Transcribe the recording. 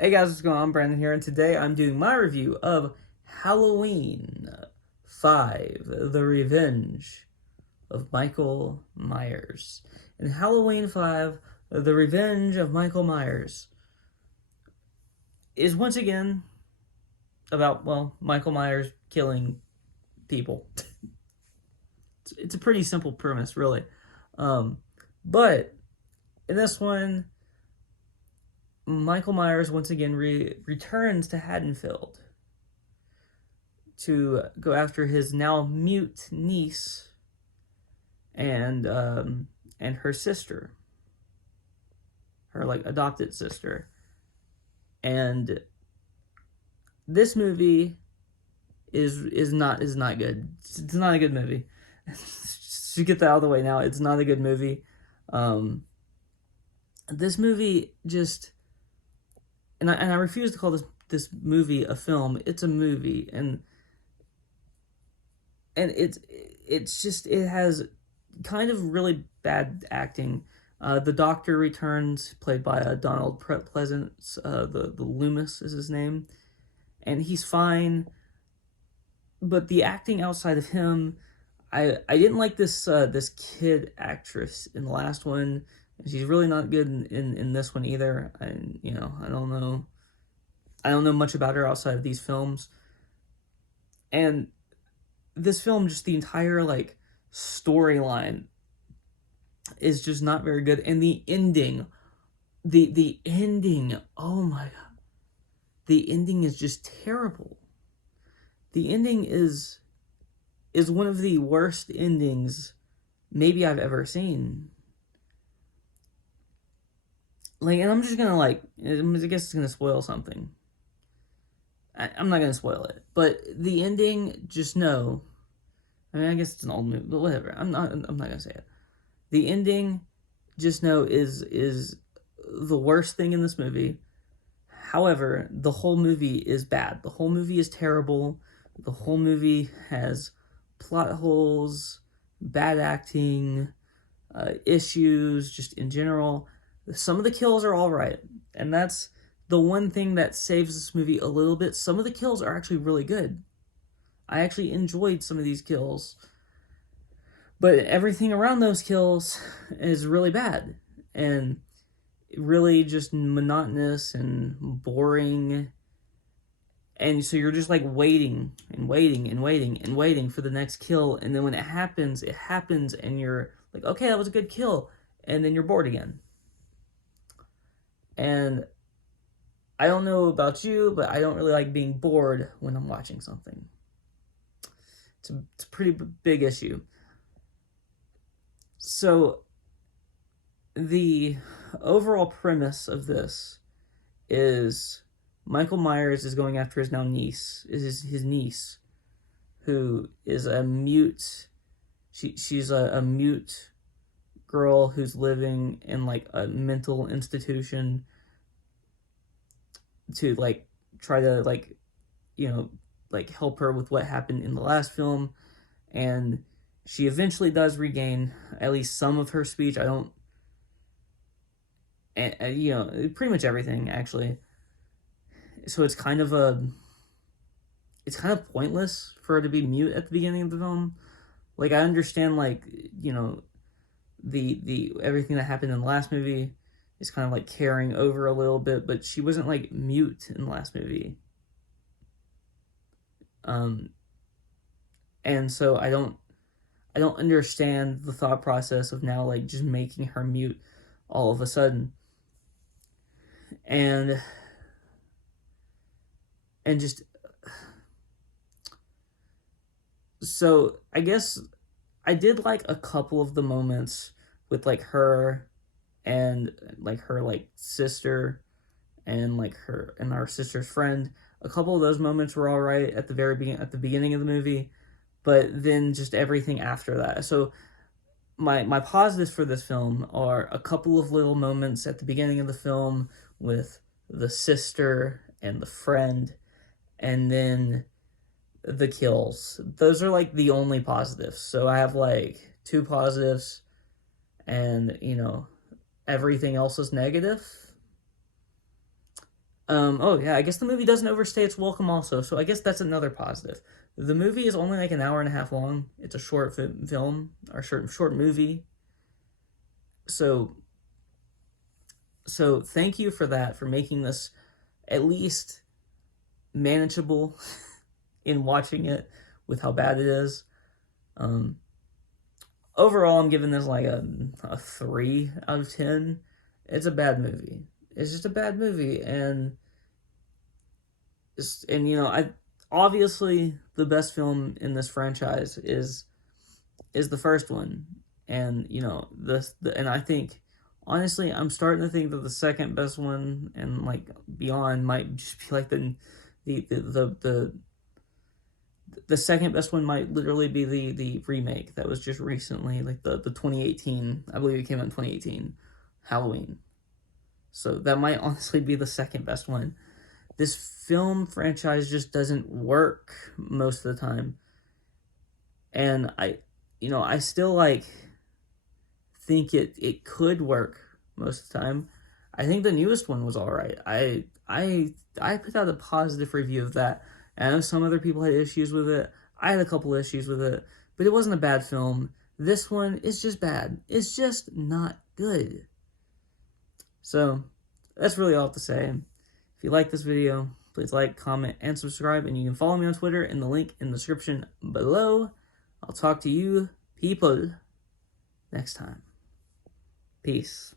Hey guys, what's going on? Brandon here, and today I'm doing my review of Halloween 5, The Revenge of Michael Myers. In Halloween 5, The Revenge of Michael Myers is once again about, well, Michael Myers killing people. It's a pretty simple premise, really. Um, but in this one, Michael Myers once again returns to Haddonfield to go after his now mute niece and her sister, her like adopted sister. And this movie is not good. It's not a good movie. To get that out of the way now, it's not a good movie. Um, this movie just and I refuse to call this movie a film. It's a movie, and it's just it has kind of really bad acting. The Doctor returns, played by Donald Pleasance. The Loomis is his name, and he's fine. But the acting outside of him, I didn't like this kid actress in the last one. She's really not good in this one either. And I don't know much about her outside of these films. And this film, just the entire like storyline is just not very good, and the ending, the ending, oh my god, the ending is just terrible. The ending is one of the worst endings maybe I've ever seen. Like, and I'm just gonna like, I guess it's gonna spoil something. I'm not gonna spoil it, but the ending, just know. I mean, I guess it's an old movie, but whatever. I'm not gonna say it. The ending, just know, is the worst thing in this movie. However, the whole movie is bad. The whole movie is terrible. The whole movie has plot holes, bad acting, issues, just in general. Some of the kills are all right, and that's the one thing that saves this movie a little bit. Some of the kills are actually really good. I actually enjoyed some of these kills, but everything around those kills is really bad and really just monotonous and boring. And so you're just like waiting and waiting and waiting and waiting for the next kill, and then when it happens, and you're like, okay, that was a good kill, and then you're bored again. And I don't know about you, but I don't really like being bored when I'm watching something. It's a pretty big issue. So the overall premise of this is Michael Myers is going after his now niece, is his niece, who is a mute. She's a mute girl who's living in like a mental institution to like try to like help her with what happened in the last film. And she eventually does regain at least some of her speech. I don't and pretty much everything actually. So it's kind of pointless for her to be mute at the beginning of the film. Like, I understand, like, the everything that happened in the last movie is kind of like carrying over a little bit, but she wasn't like mute in the last movie. Um, and so I don't understand the thought process of now like just making her mute all of a sudden. And just so I guess I did like a couple of the moments with like her and like her like sister and like her and our sister's friend. A couple of those moments were all right at the beginning of the movie, but then just everything after that. So my positives for this film are a couple of little moments at the beginning of the film with the sister and the friend, and then the kills. Those are like the only positives. So I have like two positives, and everything else is negative. Oh yeah, I guess the movie doesn't overstay its welcome also, so I guess that's another positive. The movie is only like an hour and a half long. It's a short film, or short movie. So thank you for that, for making this at least manageable in watching it with how bad it is. Um, Overall, I'm giving this like a 3 out of 10. It's a bad movie. It's just a bad movie, and you know, I obviously the best film in this franchise is the first one, and you know and I think honestly I'm starting to think that the second best one and like beyond might just be like the the the, the the second best one might literally be the remake that was just recently, like the 2018, I believe it came out in 2018, Halloween. So that might honestly be the second best one. This film franchise just doesn't work most of the time. And I still like think it could work most of the time. I think the newest one was all right. I put out a positive review of that. I know some other people had issues with it. I had a couple issues with it, but it wasn't a bad film. This one is just bad. It's just not good. So that's really all I have to say. If you like this video, please like, comment, and subscribe. And you can follow me on Twitter in the link in the description below. I'll talk to you people next time. Peace.